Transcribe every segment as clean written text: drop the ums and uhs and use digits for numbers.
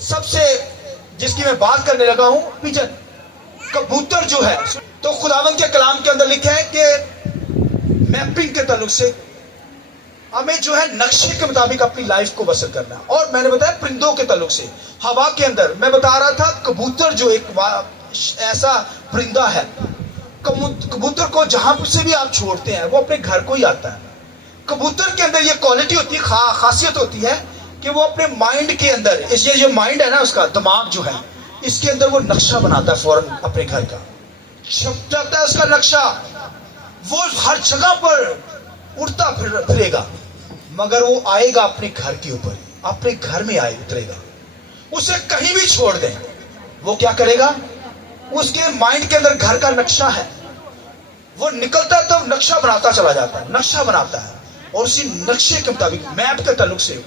سب سے جس کی میں بات کرنے لگا ہوں پجن، کبوتر جو ہے، تو خداوند کے کلام کے اندر لکھا ہے کہ میپنگ کے تعلق سے ہمیں جو ہے نقشے کے مطابق اپنی لائف کو بسر کرنا. اور میں نے بتایا پرندوں کے تعلق سے ہوا کے اندر میں بتا رہا تھا کبوتر جو ایک ایسا پرندہ ہے، کبوتر کو جہاں سے بھی آپ چھوڑتے ہیں وہ اپنے گھر کو ہی آتا ہے. کبوتر کے اندر یہ کوالٹی ہوتی ہے، خاصیت ہوتی ہے کہ وہ اپنے مائنڈ کے اندر، یہ جو مائنڈ ہے نا اس کا دماغ جو ہے، اس کے اندر وہ نقشہ بناتا ہے فوراً اپنے گھر کا، چھپ جاتا ہے اس کا نقشہ. وہ ہر جگہ پر اڑتا پھرے گا، مگر وہ آئے گا اپنے گھر کے اوپر، اپنے گھر میں اترے گا. اسے کہیں بھی چھوڑ دیں وہ کیا کرے گا، اس کے مائنڈ کے اندر گھر کا نقشہ ہے، وہ نکلتا ہے تو نقشہ بناتا چلا جاتا ہے، نقشہ بناتا ہے، اور اسی نقشے کے مطابق میپ کے تعلق سے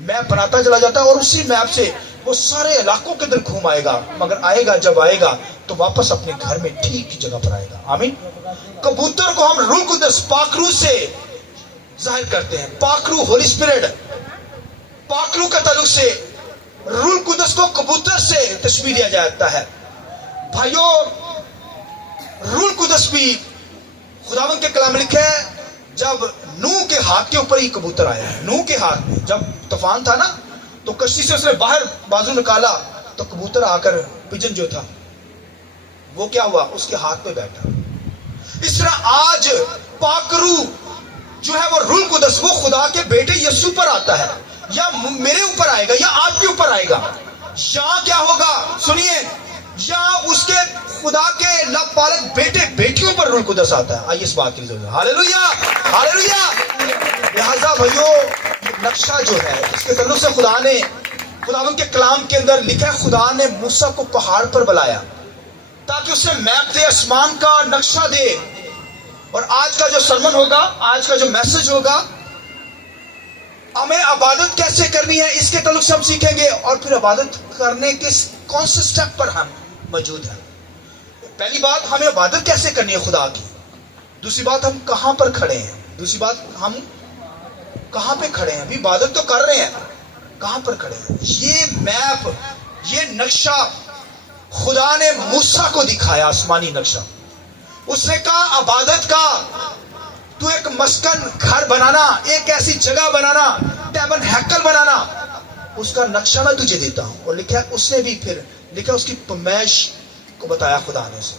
میپ بناتا چلا جاتا ہے، اور اسی میپ سے وہ سارے علاقوں کے اندر گھوم آئے گا، مگر آئے گا جب آئے گا تو واپس اپنے گھر میں ٹھیک جگہ پر آئے گا. آمین. کبوتر کو ہم روح القدس پاک روح سے ظاہر کرتے ہیں، پاک روح ہولی اسپرٹ، پاک روح کا تعلق سے روح القدس کو کبوتر سے تشبیہ دیا جاتا ہے. بھائیو، روح القدس بھی خداوند کے کلام میں لکھا ہے جب نوح کے ہاتھ کے اوپر ہی کبوتر آیا ہے. نوح کے ہاتھ میں جب طوفان تھا نا تو کشتی سے اس نے باہر بازو نکالا تو کبوتر آ کر پجن جو تھا وہ کیا ہوا، اس کے ہاتھ پہ بیٹھا. اس طرح آج پاک روح جو ہے وہ روح القدس وہ خدا کے بیٹے یسوع پر آتا ہے، یا میرے اوپر آئے گا یا آپ کے اوپر آئے گا. یا کیا ہوگا سنیے، یا اس کے خدا کے لب پالک بیٹے بیٹیوں پر روح القدس آتا ہے. آئیے اس بات کی ضرورت ہے. ہاللیلویا ہاللیلویا. لہذا بھائیو، نقشہ جو ہے اس کے تعلق سے خداوند کے کلام کے اندر لکھا ہے خدا نے موسیٰ کو پہاڑ پر بلایا تاکہ اسے میپ دے، آسمان کا نقشہ دے. اور آج کا جو سرمن ہوگا، آج کا جو میسج ہوگا، ہمیں عبادت کیسے کرنی ہے اس کے تعلق سے ہم سیکھیں گے، اور پھر عبادت کرنے کے کون سے سٹیپ پر ہم موجود ہیں. پہلی بات ہمیں عبادت کیسے کرنی ہے خدا کی، دوسری بات ہم کہاں پر کھڑے ہیں، دوسری بات ہم کہاں پہ کھڑے ہیں. ابھی عبادت تو کر رہے ہیں، کہاں پر کھڑے ہیں. یہ میپ، یہ نقشہ خدا نے موسیٰ کو دکھایا، آسمانی نقشہ. اس نے کہا عبادت کا تو ایک مسکن گھر بنانا، ایک ایسی جگہ بنانا، ٹیبن ہیکل بنانا، اس کا نقشہ میں تجھے دیتا ہوں. اور لکھا اس نے بھی پھر لکھا اس کی پیمائش کو بتایا خدا نے اسے.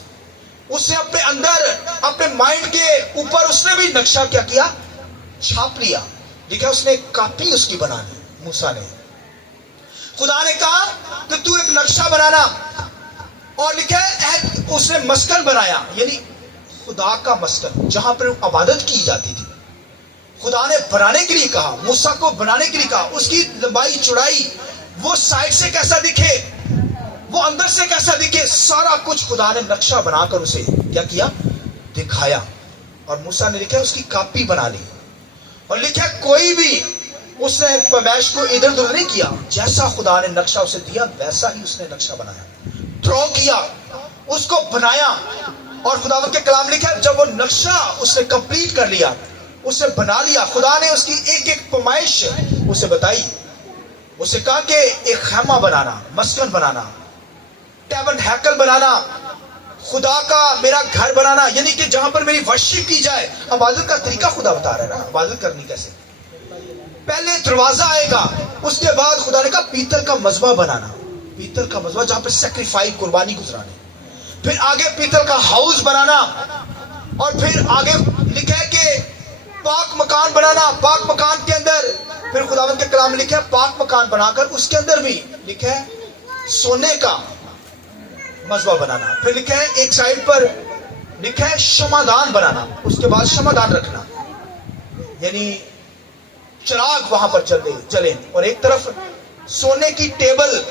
اس نے اپنے اندر اپنے مائنڈ کے اوپر اس نے بھی نقشہ کیا کیا، چھاپ لیا. لکھا اس نے ایک کاپی اس کی بنا لی موسیٰ نے. خدا نے کہا کہ تو ایک نقشہ بنانا، اور لکھا ہے اس نے مسکن بنایا، یعنی خدا کا مسکن جہاں پر عبادت کی جاتی تھی. خدا نے بنانے کے لیے کہا، موسیٰ کو بنانے کے لیے کہا. اس کی لمبائی چوڑائی، وہ سائڈ سے کیسا دکھے، وہ اندر سے کیسا دکھے، سارا کچھ خدا نے نقشہ بنا کر اسے کیا دکھایا. اور موسیٰ نے لکھا اس کی کاپی بنا لی. اور لکھا کوئی بھی اس نے پیمائش کو ادھر ادھر نہیں کیا، جیسا خدا نے نقشہ اسے دیا ویسا ہی اس نے نقشہ بنایا، ڈرا کیا، اس کو بنایا. اور خداوند کے کلام لکھا ہے جب وہ نقشہ اس نے کمپلیٹ کر لیا، اسے بنا لیا، خدا نے اس کی ایک ایک پیمائش اسے بتائی. اسے کہا کہ ایک خیمہ بنانا، مسکن بنانا، ٹیبن ہیکل بنانا، خدا کا میرا گھر بنانا، یعنی کہ جہاں پر میری ورشپ کی جائے. عبادت کا طریقہ خدا بتا رہا ہے نا، عبادت کرنی کیسے. پہلے دروازہ آئے گا، اس کے بعد خدا نے کہا پیتل کا مذبح بنانا، پیتل کا مذبح جہاں پر سیکریفائی، قربانی گزرانے. پھر آگے پیتل کا ہاؤس بنانا، اور پھر آگے لکھا ہے کہ پاک مکان بنانا. پاک مکان کے اندر پھر خداوند کے کلام میں لکھا ہے پاک مکان بنا کر اس کے اندر بھی لکھا ہے سونے کا مذبح بنانا. پھر لکھا ہے ایک سائڈ پر لکھا ہے شمعدان بنانا، اس کے بعد شمعدان رکھنا، یعنی چراغ وہاں پر چلے. اور ایک طرف سونے کی ٹیبل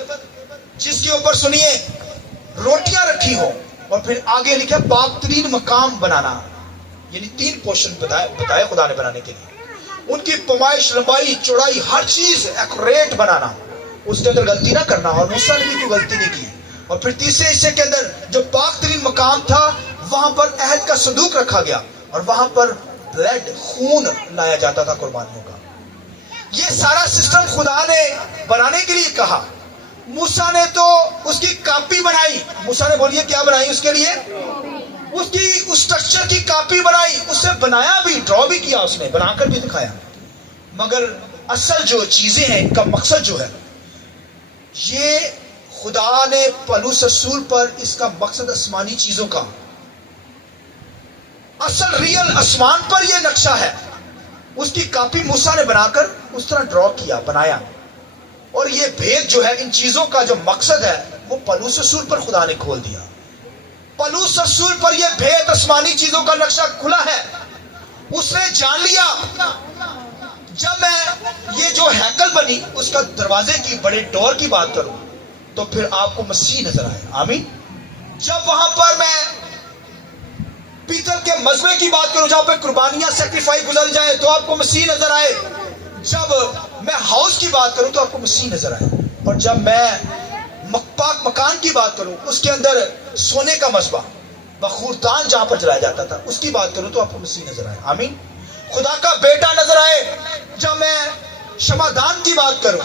جس کے اوپر سنیے روٹیاں رکھی ہو. اور پھر آگے لکھا ہے پاک ترین مقام بنانا، یعنی 3 پورشن بتائے خدا نے بنانے کے لیے. ان کی پیمائش، لمبائی، چوڑائی، ہر چیز ایکوریٹ بنانا، اس کے اندر غلطی نہ کرنا. اور موسیٰ نے بھی کوئی غلطی نہیں کی. اور پھر تیسرے حصے کے اندر جو پاک ترین مقام تھا وہاں پر عہد کا صندوق رکھا گیا، اور وہاں پر بلڈ، خون لایا جاتا تھا قربانیوں کا. یہ سارا سسٹم خدا نے بنانے کے لیے کہا. موسیٰ نے تو اس کی کاپی بنائی. موسیٰ نے بولیے کیا بنائی اس کے لیے؟ اس کی اس اسٹرکچر کی کاپی بنائی. اسے بنایا بھی, ڈرا بھی کیا, اس نے بنا کر بھی دکھایا. مگر اصل جو چیزیں ہیں, ان کا مقصد جو ہے, یہ خدا نے پولس رسول پر اس کا مقصد آسمانی چیزوں کا, اصل ریئل آسمان پر یہ نقشہ ہے. اس کی کاپی موسیٰ نے بنا کر اس طرح ڈرا کیا, بنایا. اور یہ بھید جو ہے, ان چیزوں کا جو مقصد ہے, وہ پولس رسول پر خدا نے کھول دیا. پولس رسول پر یہ بھید آسمانی چیزوں کا نقشہ کھلا ہے. اس نے جان لیا, جب میں یہ جو ہیکل بنی اس کا دروازے کی, بڑے ڈور کی بات کروں تو پھر آپ کو مسیح نظر آئے. آمین. جب وہاں پر میں پیتل کے مذبے کی بات کروں, جہاں پہ قربانیاں سیکریفائی گزاری جائیں, تو آپ کو مسیح نظر آئے. جب میں ہاؤس کی بات کروں تو آپ کو مسیح نظر آئے. اور جب میں پاک مکان کی بات کروں, اس کے اندر سونے کا مذبح, بخوردان جہاں پر جلایا جاتا تھا, اس کی بات کروں تو آپ کو مسیح نظر آئے. آمین. خدا کا بیٹا نظر آئے. جب میں شمعدان کی بات کروں,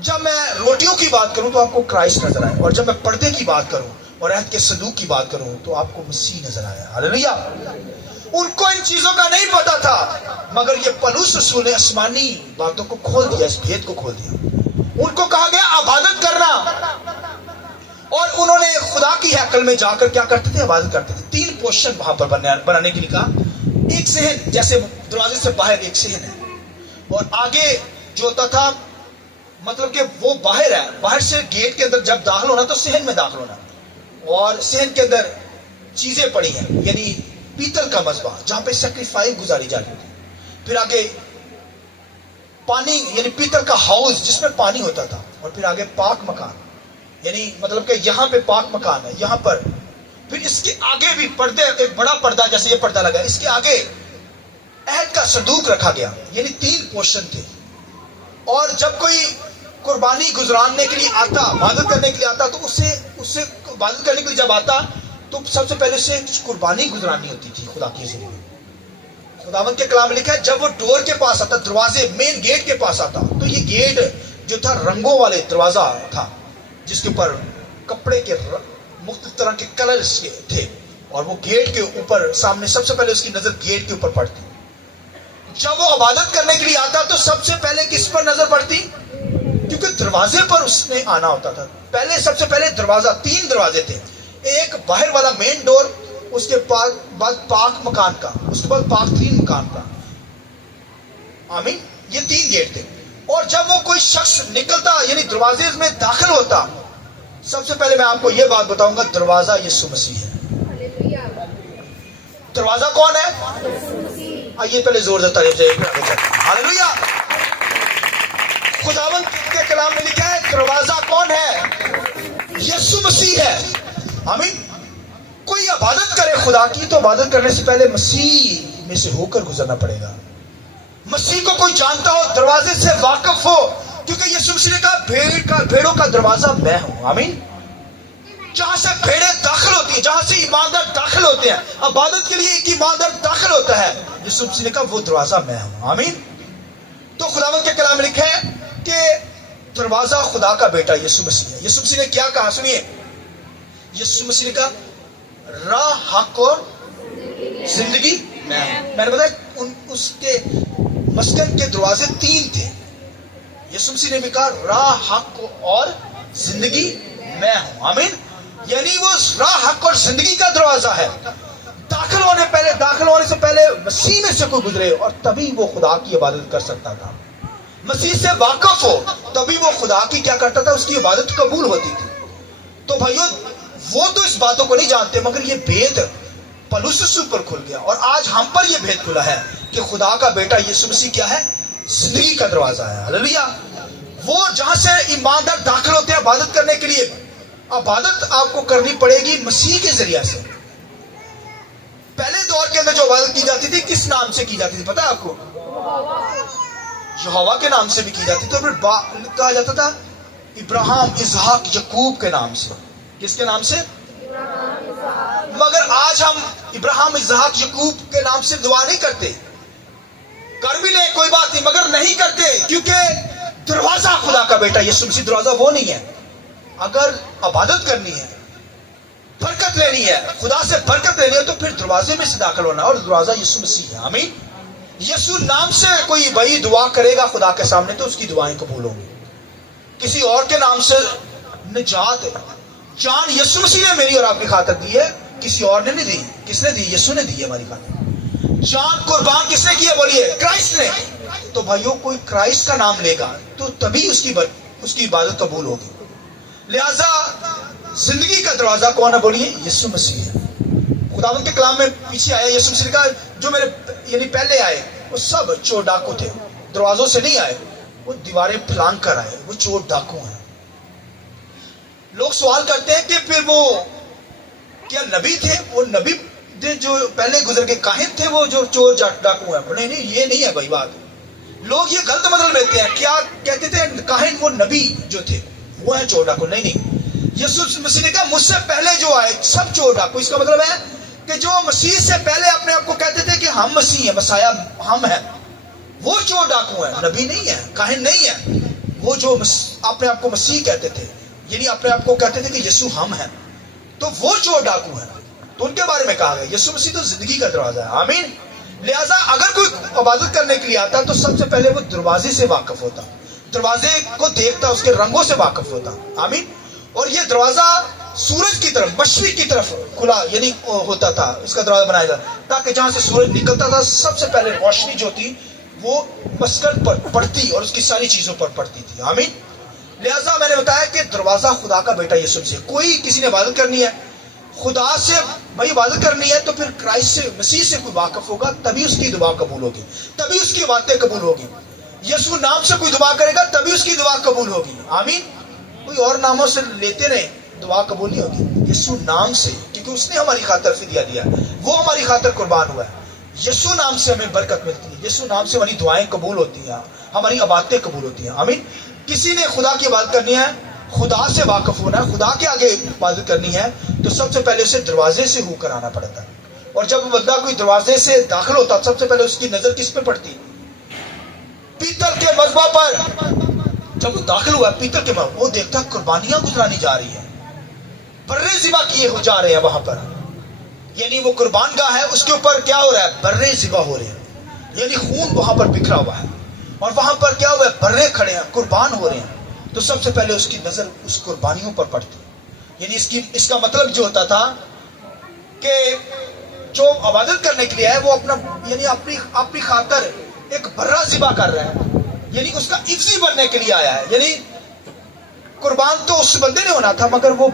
جب میں روٹیوں کی بات کروں تو آپ کو کرائسٹ نظر آئے. اور جب میں پردے کی بات کروں اور عہد کے صندوق کی بات کروں تو آپ کو مسیح نظر آیا. ہاللیلویا. ان کو ان چیزوں کا نہیں پتا تھا, مگر یہ پولس رسول نے آسمانی باتوں کو کھول دیا, اس بھید کو کھول دیا. ان کو کہا گیا عبادت کرنا, اور انہوں نے خدا کی ہیکل میں جا کر کیا کرتے تھے؟ عبادت کرتے تھے. 3 پورشن وہاں پر بنانے کے لیے کہا. ایک صحن, جیسے دروازے سے باہر ایک صحن ہے, اور آگے جو ہوتا تھا, مطلب کہ وہ باہر ہے, باہر سے گیٹ کے اندر جب داخل ہونا تو صحن میں داخل ہونا, اور صحن کے اندر چیزیں پڑی ہیں, یعنی پیتل کا مذبح جہاں پہ سیکریفائی گزاری جاتی تھی. پھر آگے پانی, یعنی پیتل کا ہاؤس جس میں پانی ہوتا تھا. اور پھر آگے پاک مکان, یعنی مطلب کہ یہاں پہ پاک مکان ہے, یہاں پر. پھر اس کے آگے بھی پردے, ایک بڑا پردہ جیسے یہ پردہ لگا, اس کے آگے عہد کا صندوق رکھا گیا. یعنی 3 پورشن تھے. اور جب کوئی قربانی گزراننے کے لیے آتا, عبادت کرنے کے لیے آتا, تو اس سے عبادت کرنے کے لیے جب آتا تو سب سے پہلے اسے قربانی گزرانی ہوتی تھی خدا کے ذریعے. خداوند کے کلام میں لکھا ہے, جب وہ ڈور کے پاس آتا, دروازے مین گیٹ کے پاس آتا, تو یہ گیٹ جو تھا رنگوں والے دروازہ تھا, جس کے اوپر کپڑے کے مختلف طرح کے کلرز تھے. اور وہ گیٹ کے اوپر سامنے سب سے پہلے اس کی نظر گیٹ کے اوپر پڑتی. جب وہ عبادت کرنے کے لیے آتا تو سب سے پہلے کس پر نظر پڑتی؟ کیونکہ دروازے پر اس نے آنا ہوتا تھا. پہلے سب سے پہلے دروازہ, 3 دروازے تھے. ایک باہر والا مین ڈور, اس کے بعد پاک مکان کا, اس کے بعد پاک ترین مکان کا. آمین. یہ 3 گیٹ تھے. اور جب وہ کوئی شخص نکلتا, یعنی دروازے میں داخل ہوتا, سب سے پہلے میں آپ کو یہ بات بتاؤں گا, دروازہ یسوع مسیح ہے. دروازہ کون ہے؟ آئیے پہلے زور سے تعریف سے ہاللیلویا. خداوند کے کلام میں لکھا ہے دروازہ کون ہے؟ یسوع مسیح ہے. آمین. کوئی عبادت کرے خدا کی تو عبادت کرنے سے پہلے مسیح میں سے ہو کر گزرنا پڑے گا. مسیح کو کوئی جانتا ہو, دروازے سے واقف ہو, کیونکہ یسوع مسیح نے کہا بھیڑوں کا دروازہ میں ہوں. آمین. جہاں سے بھیڑیں داخل ہوتی ہیں, جہاں سے ایماندار داخل ہوتے ہیں, عبادت کے لیے ایک ایماندار داخل ہوتا ہے, یسوع مسیح نے کہا وہ دروازہ میں ہوں. آمین. تو خداوند کے کلام میں لکھا ہے کہ دروازہ خدا کا بیٹا یسوع مسیح ہے. یسوع مسیح نے کیا کہا سنیے. یسوع مسیح نے کہا راہ, حق اور زندگی میں نے بتایا اس کے مسکن کے دروازے 3 تھے. یسوع مسیح نے بھی کہا راہ, حق اور زندگی میں ہوں. آمین. یعنی وہ راہ, حق اور زندگی کا دروازہ ہے. داخل ہونے سے پہلے مسیح میں سے کوئی گزرے اور تبھی وہ خدا کی عبادت کر سکتا تھا. مسیح سے واقف ہو تبھی وہ خدا کی کیا کرتا تھا, اس کی عبادت قبول ہوتی تھی. تو بھائیو, وہ تو اس باتوں کو نہیں جانتے, مگر یہ بھید پولس رسول پر کھل گیا. اور آج ہم پر یہ بھید کھلا ہے کہ خدا کا بیٹا یسوع مسیح کیا ہے؟ زندگی کا دروازہ ہے. ہاللیلویا. وہ جہاں سے ایماندار داخل ہوتے ہیں عبادت کرنے کے لیے, عبادت آپ کو کرنی پڑے گی مسیح کے ذریعے سے. پہلے دور کے اندر جو عبادت کی جاتی تھی کس نام سے کی جاتی تھی پتا ہے آپ کو؟ یہوہ کے نام سے بھی کی جاتی تھی. اور پھر کہا جاتا تھا ابراہیم, اسحاق, یعقوب کے نام سے. کس کے نام سے؟ مگر آج ہم ابراہیم, اسحاق, یعقوب کے نام سے دعا نہیں کرتے. کر بھی لیں کوئی بات نہیں, مگر نہیں کرتے کیونکہ دروازہ خدا کا بیٹا یسوع مسیح دروازہ وہ نہیں ہے. اگر عبادت کرنی ہے، برکت لینی ہے، خدا سے برکت لینی ہے، تو پھر دروازے میں سے داخل ہونا، اور دروازہ یسوع مسیح ہے. آمین. یسوع نام سے کوئی بھائی دعا کرے گا خدا کے سامنے تو اس کی دعائیں قبول ہوں گی. کسی اور کے نام سے نجات جان یسوع مسیح نے میری اور آپ کی خاطر دی ہے، کسی اور نے نہیں دی. کس نے دی؟ یسوع نے دی ہے ہماری خاطر. جان قربان کس نے کی ہے؟ بولیے کرائسٹ نے. تو بھائیوں کوئی کرائسٹ کا نام لے گا تو تبھی اس کی عبادت قبول ہوگی. لہذا زندگی کا دروازہ کون ہے؟ بولیے یسوع مسیح ہے. خداوند کے کلام میں پیچھے آیا یسوع مسیح کا جو میرے یعنی پہلے آئے وہ سب چور ڈاکو تھے، دروازوں سے نہیں آئے، وہ دیواریں پھلانگ کر آئے، وہ چور ڈاکو ہیں. لوگ سوال کرتے ہیں کہ پھر وہ کیا نبی تھے؟ وہ نبی جو پہلے گزر کے کاہن تھے وہ جو چور ڈاکو ہیں؟ نہیں، یہ نہیں ہے بھائی بات. لوگ یہ غلط مطلب لیتے ہیں. کیا کہتے تھے کاہن وہ نبی جو تھے وہ ہیں چور ڈاکو؟ نہیں. یسوع مسیح نے کہا مجھ سے پہلے جو آئے سب چور ڈاکو. اس کا مطلب ہے کہ جو مسیح سے پہلے اپنے آپ کو کہتے تھے کہ ہم مسیح ہیں، مسایا ہم ہیں، وہ چور ڈاکو ہیں، نبی نہیں ہے، کاہن نہیں ہے. وہ جو اپنے آپ کو مسیح کہتے تھے، یعنی اپنے آپ کو کہتے تھے کہ یسوع ہم ہیں، تو وہ چور ڈاکو ہیں. تو ان کے بارے میں کہا گیا یسوع مسیح تو زندگی کا دروازہ ہے. آمین. لہذا اگر کوئی عبادت کرنے کے لیے آتا تو سب سے پہلے وہ دروازے سے واقف ہوتا، دروازے کو دیکھتا، اس کے رنگوں سے واقف ہوتا. آمین. اور یہ دروازہ سورج کی طرف، مشرق کی طرف کھلا یعنی ہوتا تھا. اس کا دروازہ بنایا گیا تاکہ جہاں سے سورج نکلتا تھا سب سے پہلے روشنی جو تھی وہ مسکن پر پڑتی اور اس کی ساری چیزوں پر پڑتی تھی. آمین. لہذا میں نے بتایا کہ دروازہ خدا کا بیٹا یسوع مسیح. کوئی کسی نے عبادت کرنی ہے، خدا سے بھائی عبادت کرنی ہے تو پھر کرائسٹ سے، مسیح سے کوئی واقف ہوگا تبھی اس کی دعا قبول ہوگی، تبھی اس کی باتیں قبول ہوگی. یسوع نام سے کوئی دعا کرے گا تبھی اس کی دعا قبول ہوگی. آمین. کوئی اور ناموں سے لیتے رہے دعا قبول نہیں ہوگی. یسوع نام سے، کیونکہ اس نے ہماری خاطر فدیہ دیا، وہ ہماری خاطر قربان ہوا ہے. یسوع نام سے ہمیں برکت ملتی ہے، یسوع نام سے ہماری دعائیں قبول ہوتی ہیں، ہماری عبادتیں قبول ہوتی ہیں. آمین. کسی نے خدا کی عبادت کرنی ہے، خدا سے واقف ہونا ہے، خدا کے آگے عبادت کرنی ہے تو سب سے پہلے اسے دروازے سے ہو کر آنا پڑتا ہے. اور جب بندہ کوئی دروازے سے داخل ہوتا سب سے پہلے اس کی نظر کس پہ پڑتی؟ پیتل کے مذبح پر. جب وہ داخل ہوا پیتل کے مذبح، وہ دیکھتا قربانیاں گزرانی جا رہی ہیں، برے ذبح کیے ہو جا رہے ہیں وہاں پر، یعنی وہ قربان گاہ ہے، اس کے اوپر کیا ہو رہا ہے؟ برے ذبح ہو رہے ہیں، یعنی خون وہاں پر بکھرا ہوا ہے، اور وہاں پر کیا ہوا ہے؟ برے کھڑے ہیں، قربان ہو رہے ہیں. تو سب سے پہلے اس کی نظر اس قربانیوں پر پڑتی. یعنی اس کا مطلب جو ہوتا تھا کہ جو عبادت کرنے کے لیے ہے وہ اپنا یعنی اپنی خاطر ایک برا ذبح کر رہا ہے، یعنی اس کا عفظی بننے کے لیے آیا ہے. یعنی قربان تو اس بندے نے ہونا تھا مگر وہ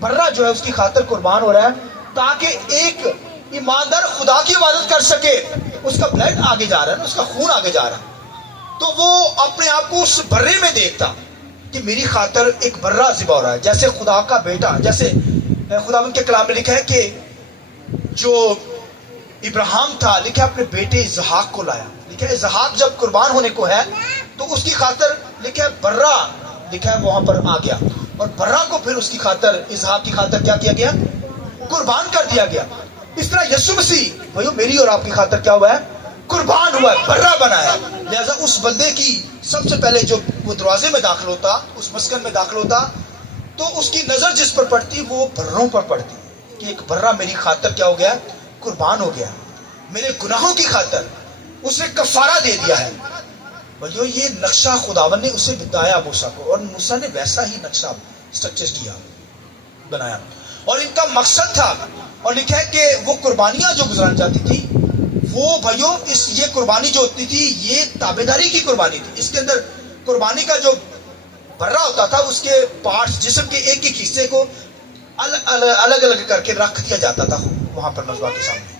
برا جو ہے اس کی خاطر قربان ہو رہا ہے تاکہ ایک ایماندار خدا کی عبادت کر سکے. اس کا بلڈ آگے جا رہا ہے نا، اس کا خون آگے جا رہا ہے، تو وہ اپنے آپ کو اس برے میں دیکھتا کہ میری خاطر ایک برا ذبح ہو رہا ہے. جیسے خدا کا بیٹا، جیسے خداوند کے کلام میں لکھا ہے کہ جو ابراہیم تھا، لکھا ہے اپنے بیٹے اسحاق کو لایا. لکھا ہے اسحاق جب قربان ہونے کو ہے تو اس کی خاطر لکھا ہے برا، لکھا ہے وہاں پر آ گیا، اور برا کو پھر اس کی خاطر، اسحاق کی خاطر کیا کیا گیا؟ قربان کر دیا گیا. اس طرح یسوع مسیح بھائیو میری اور آپ کی خاطر کیا ہوا ہے؟ قربان ہوا ہے، برا بنا ہے. لہذا اس بندے کی سب سے پہلے جو وہ دروازے میں داخل ہوتا، اس مسکن میں داخل ہوتا، تو اس کی نظر جس پر پڑتی وہ بروں پر پڑتی کہ ایک برا میری خاطر کیا ہو گیا؟ قربان ہو گیا، میرے گناہوں کی خاطر اس نے کفارہ دے دیا ہے. بھائیو یہ نقشہ خداوند نے اسے بتایا موسیٰ کو، اور موسیٰ نے ویسا ہی نقشہ سٹرکچر کیا، بنایا، اور ان کا مقصد تھا. اور لکھا ہے کہ وہ قربانیاں جو گزرانی جاتی تھی وہ بھائیو یہ قربانی جو ہوتی تھی یہ تابعداری کی قربانی تھی. اس کے اندر قربانی کا جو برا ہوتا تھا اس کے پارٹس، جسم کے ایک ایک حصے کو الگ الگ کر کے رکھ دیا جاتا تھا وہاں پر مذبح کے سامنے،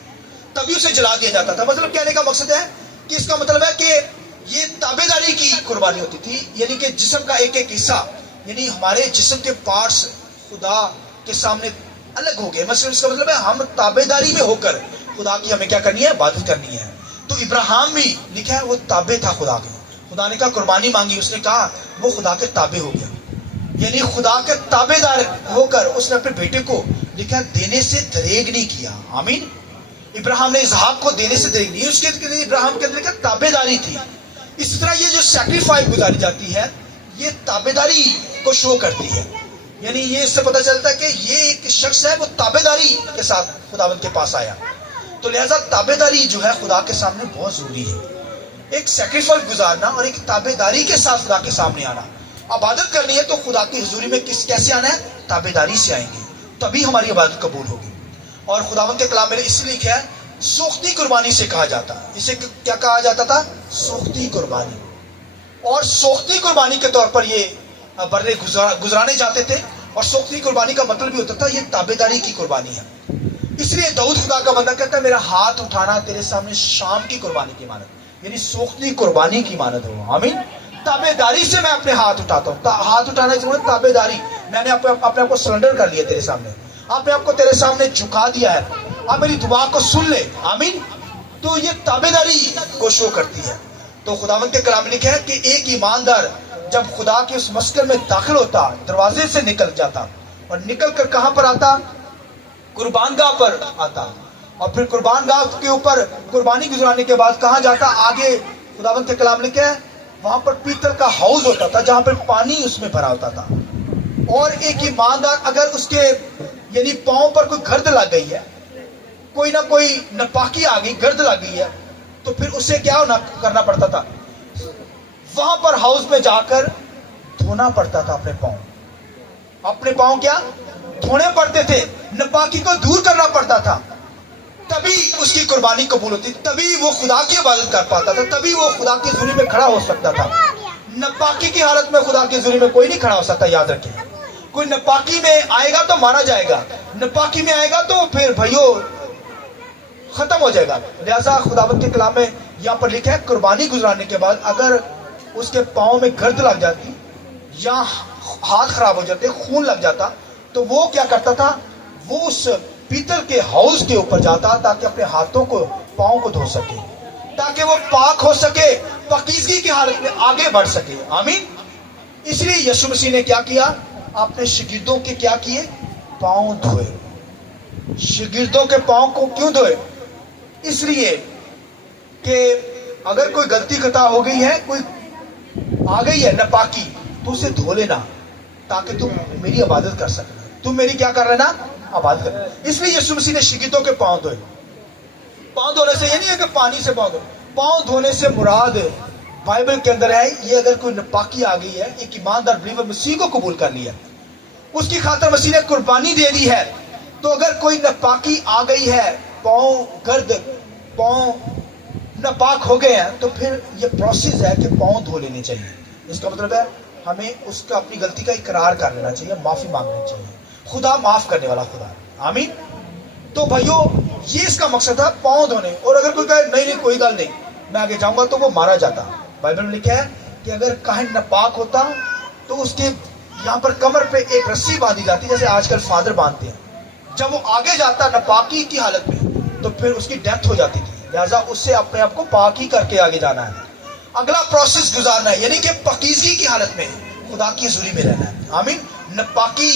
تبھی اسے جلا دیا جاتا تھا. مطلب کہنے کا مقصد ہے کہ اس کا مطلب ہے کہ یہ تابعداری کی قربانی ہوتی تھی، یعنی کہ جسم کا ایک ایک حصہ، یعنی ہمارے جسم کے پارٹس خدا کے سامنے الگ ہو گئے. مثلا اس کا مطلب ہے ہم تابعداری میں ہو کر خدا کی ہمیں کیا کرنی ہے؟ عبادت کرنی ہے. تو ابراہیم بھی لکھا ہے وہ تابع تھا خدا کے. خدا نے کہا قربانی مانگی، اس نے کہا وہ خدا کے تابع ہو گیا، یعنی خدا کے تابع دار ہو کر اس نے اپنے بیٹے کو لکھا دینے سے دریغ نہیں کیا. آمین. ابراہیم نے اسحاق کو دینے سے دریغ نہیں، اس کے ابراہیم کے اندر کیا تابع داری تھی. اسی طرح یہ جو سیکریفائس گزاری جاتی ہے یہ تابع داری کو شو کرتی ہے. یعنی یہ اس سے پتہ چلتا ہے کہ یہ ایک شخص ہے وہ تابعداری کے ساتھ خداوند کے پاس آیا. تو لہذا تابعداری جو ہے خدا کے سامنے بہت ضروری ہے. ایک سیکریفائس گزارنا اور ایک تابعداری کے ساتھ خدا کے سامنے آنا. عبادت کرنی ہے تو خدا کی حضوری میں کیسے آنا ہے؟ تابعداری سے آئیں گے, تبھی ہماری عبادت قبول ہوگی. اور خداوند کے کلام میں نے اس لیے لکھا ہے سوختی قربانی سے کہا جاتا. اسے کیا کہا جاتا تھا؟ سوختی قربانی. اور سوختی قربانی کے طور پر یہ برے گزرانے جاتے تھے. اور سوختی قربانی کا مطلب بھی ہوتا تھا یہ تابعداری کی قربانی ہے. اس لیے داؤد خدا کا بندہ کہتا ہے میرا ہاتھ اٹھانا تیرے سامنے شام کی قربانی کی مانند, یعنی سوختی قربانی کی مانند ہو. آمین. تابعداری سے میں اپنے ہاتھ اٹھاتا ہوں. ہاتھ اٹھانا اس میں تابعداری. میں نے اپنے آپ کو سرنڈر کر لیا تیرے سامنے, اپنے آپ کو تیرے سامنے جھکا دیا ہے, آپ میری دعا کو سن لے. آمین. تو یہ تابعداری کو شو کرتی ہے. تو خداوند کے کلام میں لکھا ہے کہ ایک ایماندار جب خدا کے اس مسکن میں داخل ہوتا, دروازے سے نکل جاتا اور نکل کر کہاں پر آتا؟ قربان گاہ پر آتا. اور پھر قربان گاہ کے اوپر قربانی گزرانے کے بعد کہاں جاتا؟ آگے خداوند کے کلام لکھا ہے وہاں پر پیتل کا ہاؤس ہوتا تھا جہاں پر پانی اس میں بھرا ہوتا تھا. اور ایک ایماندار اگر اس کے یعنی پاؤں پر کوئی گرد لگ گئی ہے, کوئی نہ کوئی ناپاکی آ گئی, گرد لگ گئی ہے, تو پھر اسے کیا کرنا پڑتا تھا؟ وہاں پر ہاؤس میں جا کر دھونا پڑتا تھا اپنے پاؤں. اپنے پاؤں کیا دھونے پڑتے تھے, ناپاکی کو دور کرنا پڑتا تھا. تبھی اس کی قربانی قبول ہوتی, تبھی وہ خدا کی عبادت کر پاتا تھا, تبھی وہ خدا کی حضوری میں کھڑا ہو سکتا تھا. ناپاکی کی حالت میں خدا کی حضوری میں کوئی نہیں کھڑا ہو سکتا. یاد رکھیں, کوئی ناپاکی میں آئے گا تو مارا جائے گا, ناپاکی میں آئے گا تو پھر بھائیو ختم ہو جائے گا. لہذا خداوند کے کلام میں یہاں پر لکھا ہے قربانی گزرانے کے بعد اگر اس کے پاؤں میں گرد لگ جاتی یا ہاتھ خراب ہو جاتے, خون لگ جاتا, تو وہ کیا کرتا تھا؟ وہ اس پیتل کے ہاؤس کے اوپر جاتا تاکہ اپنے ہاتھوں کو پاؤں کو دھو سکے, تاکہ وہ پاک ہو سکے, پاکیزگی کی حالت میں آگے بڑھ سکے. آمین. اس لیے یسوع مسیح نے کیا کیا؟ اپنے شاگردوں کے کیا کیے؟ پاؤں دھوئے. شاگردوں کے پاؤں کو کیوں دھوئے؟ اس لیے کہ اگر کوئی غلطی خطا ہو گئی ہے, کوئی آ گئی ہے ناپاکی, تو اسے دھو لینا تاکہ تم میری عبادت کر سکے. تم میری کیا کر لینا؟ عبادت کر. اس لیے یسوع مسیح نے شاگردوں کے پاؤں دھوئے. پاؤں دھونے سے یہ نہیں ہے کہ پانی سے پاؤں دھو, پاؤں دھونے سے مراد بائبل کے اندر ہے یہ اگر کوئی ناپاکی آ گئی ہے, ایک ایماندار بلیور مسیح کو قبول کر لیا, اس کی خاطر مسیح نے قربانی دے دی ہے, تو اگر کوئی ناپاکی آ گئی ہے, پاؤں گرد, پاؤں ناپاک ہو گئے ہیں, تو پھر یہ پروسیس ہے کہ پاؤں دھو لینے چاہیے. اس کا مطلب ہے ہمیں اس کا اپنی غلطی کا اقرار کر لینا چاہیے, معافی مانگنی چاہیے. خدا معاف کرنے والا خدا. آمین. تو بھائیو یہ اس کا مقصد تھا پاؤں دھونے. اور اگر کوئی کہے نہیں کوئی گل نہیں میں آگے جاؤں گا, تو وہ مارا جاتا. بائبل میں لکھا ہے کہ اگر کاہن ناپاک ہوتا تو اس کے یہاں پر کمر پہ ایک رسی باندھی جاتی جیسے آج کل فادر باندھتے ہیں. جب وہ آگے جاتا ناپاکی کی حالت میں تو پھر اس کی ڈیتھ ہو جاتی تھی. لہٰذا اس سے اپنے آپ کو پاک ہی کر کے آگے جانا ہے. اگلا پروسیس گزارنا ہے, یعنی کہ پاکیزگی کی حالت میں خدا کی حضوری میں رہنا ہے. آمین. ناپاکی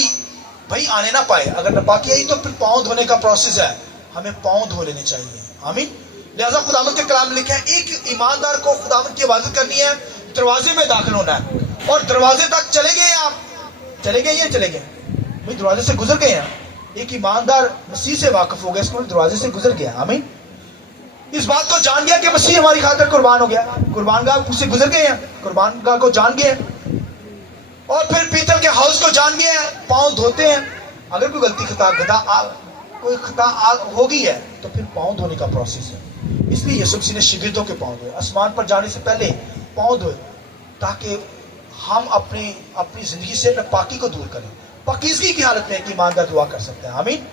بھائی آنے نہ پائے. اگر ناپاکی آئی تو پھر پاؤں دھونے کا پروسیس ہے, ہمیں پاؤں دھو لینے چاہیے. آمین. لہذا خداوند کے کلام میں لکھا ہے ایک ایماندار کو خداوند کی عبادت کرنی ہے, دروازے میں داخل ہونا ہے. اور دروازے تک چلے گئے, آپ چلے گئے, یہ چلے گئے بھائی, دروازے سے گزر گئے ہیں. ایک ایماندار مسیح سے واقف ہو گیا, اس کو دروازے سے گزر گیا. آمین. اس بات کو جان گیا کہ مسیح ہماری خاطر قربان ہو گیا, قربان گاہ سے گزر گئے ہیں, قربان گاہ کو جان گئے, اور پھر پیتل کے ہاؤس کو جان گئے ہیں, پاؤں دھوتے ہیں. اگر کوئی غلطی کوئی خطا ہو گئی ہے تو پھر پاؤں دھونے کا پروسیس ہے. اس لیے یسوع مسیح نے شاگردوں کے پاؤں دھوئے, آسمان پر جانے سے پہلے پاؤں دھوئے, تاکہ ہم اپنی زندگی سے ناپاکی کو دور کریں, پاکیزگی کی حالت میں ایک ایماندار دعا کر سکتے ہیں. آمین.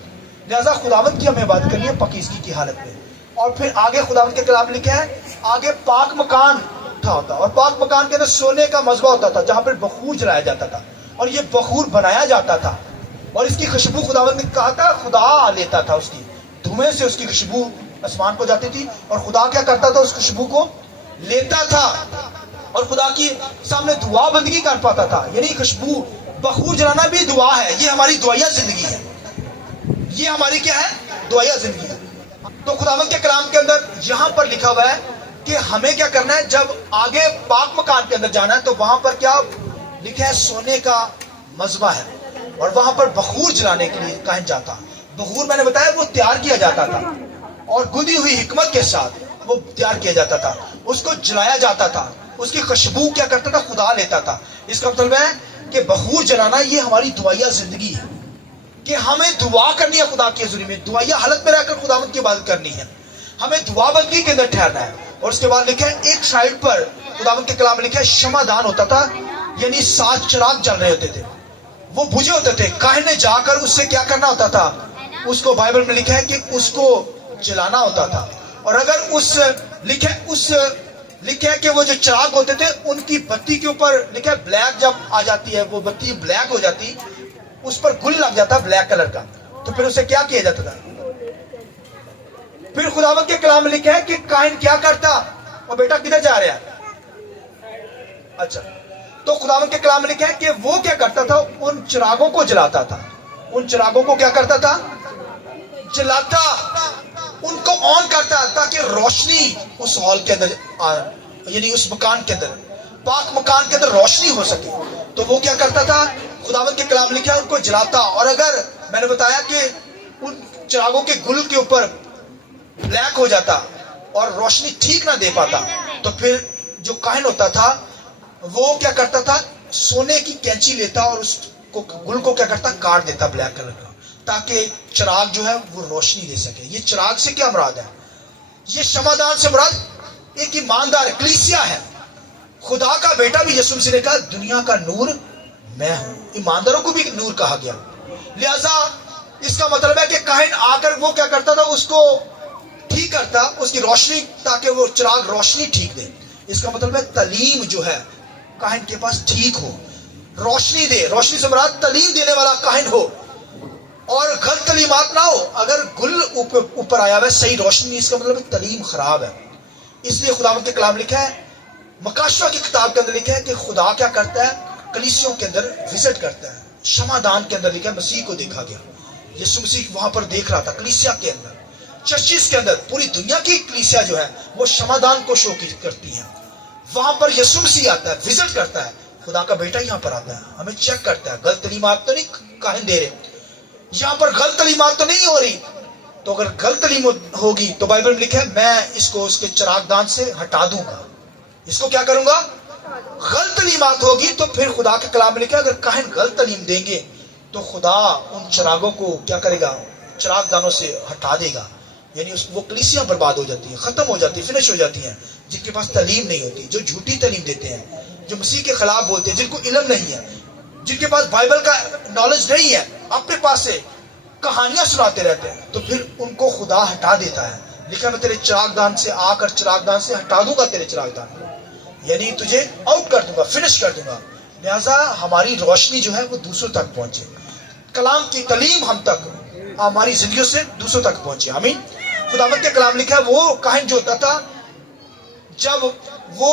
لہذا خداوند کی ہمیں عبادت کرنی ہے پاکیزگی کی حالت میں. اور پھر آگے خداوند کے کلام لکھا ہے آگے پاک مکان تھا ہوتا, اور پاک مکان کے اندر سونے کا مذبح ہوتا تھا جہاں پر بخور جلایا جاتا تھا, اور یہ بخور بنایا جاتا تھا, اور اس کی خوشبو خداوند نے کہا تھا خدا لیتا تھا, اس کی دھویں سے اس کی خوشبو آسمان کو جاتی تھی, اور خدا کیا کرتا تھا, اس خوشبو کو لیتا تھا اور خدا کی سامنے دعا بندگی کر پاتا تھا. یعنی خوشبو بخور جلانا بھی دعا ہے, یہ ہماری دعائیا زندگی ہے, یہ ہماری کیا ہے, دعائیا زندگی ہے. تو خداوند کے کلام کے اندر یہاں پر لکھا ہوا ہے کہ ہمیں کیا کرنا ہے, جب آگے پاک مکان کے اندر جانا ہے تو وہاں پر کیا لکھا ہے, سونے کا مذبح ہے. اور وہاں پر بخور جلانے کے لیے کاہن جاتا. بخور میں نے بتایا وہ تیار کیا جاتا تھا اور گدی ہوئی حکمت کے ساتھ وہ تیار کیا جاتا تھا, اس کو جلایا جاتا تھا, اس کی خوشبو کیا کرتا تھا, خدا لیتا تھا. اس کا مطلب ہے کہ بخور جلانا یہ ہماری دعائیا زندگی ہے, کہ ہمیں دعا کرنی ہے خدا کی حضوری میں, دعائیا حالت میں رہ کر خداوند کی عبادت کرنی ہے, ہمیں دعا بندی کے اندر ٹھہرنا ہے. اور اس کے بعد لکھا ہے ایک سائڈ پر خداوند کے کلام میں لکھا ہے شمع دان ہوتا تھا, یعنی 7 چراغ جل رہے ہوتے تھے, وہ بجھے ہوتے تھے. کاہن نے جا کر اس سے کیا کرنا ہوتا تھا, اس کو بائبل میں لکھا ہے کہ اس کو جلانا ہوتا تھا. اور اگر لکھا ہے کہ وہ جو چراغ ہوتے تھے ان کی بتی کے اوپر لکھا ہے بلیک جب آ جاتی ہے, وہ بتی بلیک ہو جاتی, اس پر گل لگ جاتا بلیک کلر کا, تو پھر اسے کیا کیا جاتا تھا. پھر خداوند کے کلام میں لکھا ہے کہ کاہن کیا کرتا, اور بیٹا کدھر جا رہا ہے, اچھا, تو خداوند کے کلام میں لکھا ہے کہ وہ کیا کرتا تھا, ان چراغوں کو جلاتا تھا. ان چراغوں کو کیا کرتا تھا, جلاتا, ان کو آن کرتا تاکہ روشنی اس ہال کے اندر, یعنی اس مکان کے اندر, پاک مکان کے اندر روشنی ہو سکے. تو وہ کیا کرتا تھا, خداوند کے کلام لکھا ہے ان کو جلاتا. اور اگر میں نے بتایا کہ ان چراغوں کے گل کے اوپر بلیک ہو جاتا اور روشنی ٹھیک نہ دے پاتا, تو پھر جو کاہن ہوتا تھا وہ کیا کرتا تھا, سونے کی کینچی لیتا اور اس کو گل کو کیا کرتا, کاٹ دیتا بلیک کلر کا, تاکہ چراغ جو ہے وہ روشنی دے سکے. یہ چراغ سے کیا مراد ہے, یہ شمعدان سے مراد ایک ایماندار کلیسیا ہے. خدا کا بیٹا بھی یسوع مسیح نے کہا دنیا کا نور میں ہوں, ایمانداروں کو بھی نور کہا گیا. لہذا اس کا مطلب ہے کہ کاہن آ کر وہ کیا کرتا تھا, اس کو ٹھیک کرتا, اس کی روشنی, تاکہ وہ چراغ روشنی ٹھیک دے. اس کا مطلب ہے تعلیم جو ہے کاہن کے پاس ٹھیک ہو, روشنی دے. روشنی سے مراد تعلیم دینے والا کاہن ہو اور غلط تعلیمات نہ ہو. اگر گل اوپر آیا ہوا ہے صحیح روشنی نہیں, اس کا مطلب ہے تعلیم خراب ہے. اس لیے خداوند کے کلام لکھا ہے, مکاشفہ کی کتاب کے اندر لکھا ہے کہ خدا کیا کرتا ہے, کلیسیوں کے اندر وزٹ کرتا ہے. شمعدان کے اندر لکھا ہے مسیح کو دیکھا گیا, یسوع مسیح وہاں پر دیکھ رہا تھا کلیسیا کے اندر, چرچز کے اندر. پوری دنیا کی کلیسیا جو ہے وہ شمعدان کو شو کرتی ہے. وہاں پر یسوع مسیح آتا ہے, وزٹ کرتا ہے. خدا کا بیٹا یہاں پر آتا ہے, ہمیں چیک کرتا ہے غلط تعلیمات تو نہیں کاہن دے رہے, یہاں پر غلط تعلیمات تو نہیں ہو رہی. تو اگر غلط تعلیم ہوگی تو بائبل میں لکھا ہے میں اس کو اس کے چراغ دان سے ہٹا دوں گا. اس کو کیا کروں گا, غلط تعلیمات ہوگی تو پھر خدا کے کلام میں لکھا ہے اگر کاہن غلط تعلیم دیں گے تو خدا ان چراغوں کو کیا کرے گا, چراغ دانوں سے ہٹا دے گا. یعنی وہ کلیسیاں برباد ہو جاتی ہیں, ختم ہو جاتی ہیں, فنش ہو جاتی ہیں, جن کے پاس تعلیم نہیں ہوتی, جو جھوٹی تعلیم دیتے ہیں, جو مسیح کے خلاف بولتے ہیں, جن کو علم نہیں ہے, جن کے پاس بائبل کا نالج نہیں ہے, اپنے پاس سے کہانیاں سناتے رہتے ہیں, تو پھر ان کو خدا ہٹا دیتا ہے. لکھا میں تیرے چراغ دان سے آ کر چراغ دان سے ہٹا دوں گا تیرے چراغ دان, یعنی تجھے آؤٹ کر دوں گا, فنش کر دوں گا. لہذا ہماری روشنی جو ہے وہ دوسروں تک پہنچے, کلام کی تعلیم ہم تک, ہماری زندگیوں سے دوسروں تک پہنچے. آمین. خداوند کے کلام لکھا ہے وہ کاہن جو ہوتا تھا جب وہ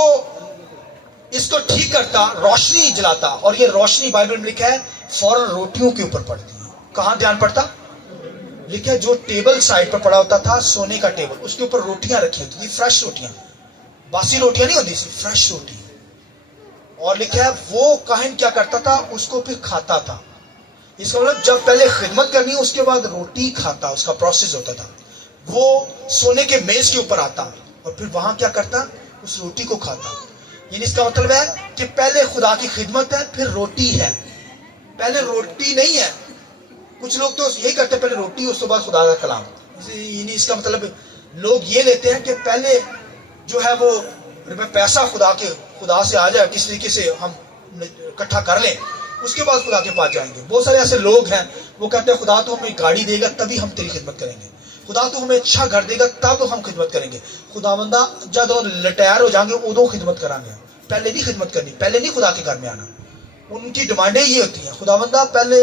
اس کو ٹھیک کرتا, روشنی جلاتا, اور یہ روشنی بائبل میں لکھا ہے فوراً روٹیوں کے اوپر پڑتی ہے. کہاں دھیان پڑتا, لکھا ہے جو ٹیبل سائڈ پر پڑا ہوتا تھا, سونے کا ٹیبل, اس کے اوپر روٹیاں رکھی ہوتی تھی, فریش روٹیاں, باسی روٹیاں نہیں ہوتی تھی, فریش روٹی. اور لکھا ہے وہ کاہن کیا کرتا تھا, اس کو پھر کھاتا تھا. اس کا مطلب جب پہلے خدمت کرنی ہے اس کے بعد روٹی کھاتا, اس کا پروسیس ہوتا تھا. وہ سونے کے میز کے اوپر آتا اور پھر وہاں کیا کرتا, اس روٹی کو کھاتا. یعنی اس کا مطلب ہے کہ پہلے خدا کی خدمت ہے, پھر روٹی ہے, پہلے روٹی نہیں ہے. کچھ لوگ تو یہی کرتے, پہلے روٹی اس کے بعد خدا کا کلام. یعنی اس کا مطلب لوگ یہ لیتے ہیں کہ پہلے جو ہے وہ پیسہ خدا سے آ جائے, کس طریقے سے ہم اکٹھا کر لیں, اس کے بعد خدا کے پاس جائیں گے. بہت سارے ایسے لوگ ہیں وہ کہتے ہیں خدا تو ہمیں گاڑی دے گا تبھی ہم تیری خدمت کریں گے, خدا تو ہمیں اچھا گھر دے گا تب ہم خدمت کریں گے, خدا بندہ جب ریٹائر ہو جائیں گے ادو خدمت کریں گے, پہلے نہیں خدمت کرنی, پہلے نہیں خدا کے گھر میں آنا. ان کی ڈیمانڈیں یہ ہوتی ہیں خدا بندہ پہلے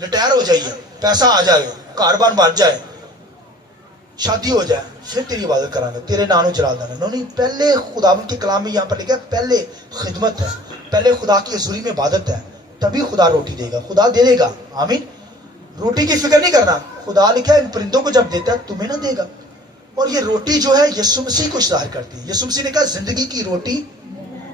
ریٹائر ہو جائیے, پیسہ آ جائے, کاروبار بن جائے, شادی ہو جائے, پھر تیری عبادت کریں گے, تیرے نانو جلال دینا. نہیں, پہلے خداوند کے کلام میں یہاں پر لکھا ہے پہلے خدمت ہے, پہلے خدا کی حضوری میں عبادت ہے, تبھی خدا روٹی دے گا, خدا دے گا. آمین. روٹی کی فکر نہیں کرنا, خدا لکھا ہے ان پرندوں کو جب دیتا ہے تمہیں نہ دے گا. اور یہ روٹی جو ہے یسوع مسیح کو ظاہر کرتی ہے. یسوع مسیح نے کہا زندگی کی روٹی.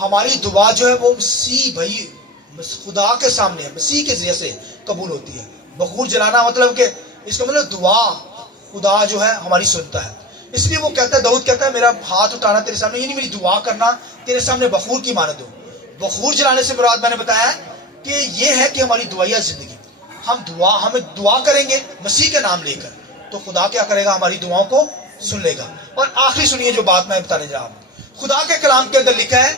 ہماری دعا جو ہے وہ مسیح بھائی خدا کے سامنے مسیح کے ذریعے سے قبول ہوتی ہے. بخور جلانا مطلب کہ اس کا مطلب دعا خدا جو ہے ہماری سنتا ہے. اس لیے وہ کہتا ہے, داؤد کہتا ہے میرا ہاتھ اٹھانا تیرے سامنے, یعنی میری دعا کرنا تیرے سامنے بخور کی مانند ہو. بخور جلانے سے مراد میں نے بتایا کہ یہ ہے کہ ہماری دعائیہ زندگی, ہمیں دعا کریں گے مسیح کے نام لے کر, تو خدا کیا کرے گا, ہماری دعاؤں کو سن لے گا. اور آخری سنیے جو بات میں بتانے جا رہا ہوں, خدا کے کلام کے اندر لکھا ہے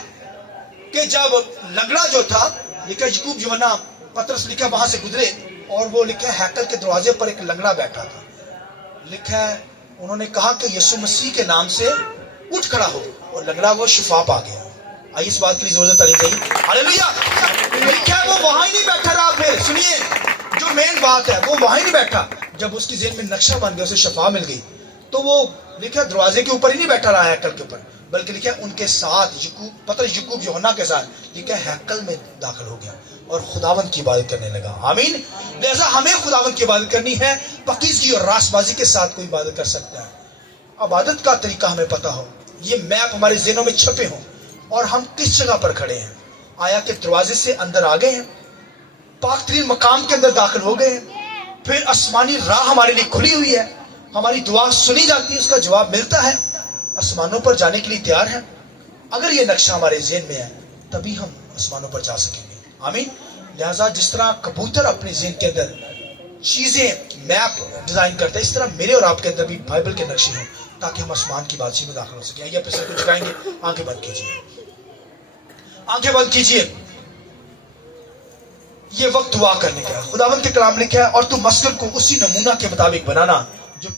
کہ جب لنگڑا جو تھا, لکھا یعقوب یوحنا پترس لکھا وہاں سے گزرے, اور وہ لکھا ہے ہیکل کے دروازے پر ایک لنگڑا بیٹھا تھا. لکھا ہے انہوں نے کہا کہ یسوع مسیح کے نام سے اٹھ کھڑا ہو, اور لنگڑا وہ شفا پا گیا. آئیے اس بات کے لیے زور سے تعریف چاہیے, ہاللیلویا. لکھا ہے وہ وہاں ہی نہیں بیٹھا رہا. پھر سنیے جو مین بات ہے, وہ وہاں ہی نہیں بیٹھا. جب اس کی ذہن میں نقشہ بن گیا, اسے شفا مل گئی, تو وہ لکھا دروازے کے اوپر ہی نہیں بیٹھا رہا ہیکل کے اوپر, بلکہ لکھا ان کے ساتھ یعقوب یوحنا کے ساتھ لکھا ہیکل میں داخل ہو گیا اور خداوند کی عبادت کرنے لگا. آمین. لہذا ہمیں خداوند کی عبادت کرنی ہے, پاکیزگی اور راست بازی کے ساتھ کوئی عبادت کر سکتا ہے. عبادت کا طریقہ ہمیں پتا ہو, یہ میپ ہمارے ذہنوں میں چھپے ہوں, اور ہم کس جگہ پر کھڑے ہیں. آیا کہ دروازے سے اندر آ گئے ہیں, پاک ترین مقام کے اندر داخل ہو گئے ہیں, پھر آسمانی راہ ہمارے لیے کھلی ہوئی ہے, ہماری دعا سنی جاتی ہے, اس کا جواب ملتا ہے, آسمانوں پر جانے کے لیے تیار ہیں. اگر یہ نقشہ ہمارے ذہن میں ہے تبھی ہم آسمانوں پر جا سکیں گے. آمین. لہذا جس طرح کبوتر اپنے ذہن کے اندر چیزیں میپ ڈیزائن کرتے ہیں, اس طرح میرے اور آپ کے اندر بھی بائبل کے نقشے ہوں, تاکہ ہم آسمان کی بادشاہی میں داخل ہو سکیں. آئیے اپنے سر کو جھکائیں گے, آنکھیں بند کیجیے, آنکھیں بند کیجیے. یہ وقت دعا کرنے کا ہے. خداوند کے کلام لکھا ہے, اور تو مسکن کو اسی نمونہ کے مطابق بنانا جو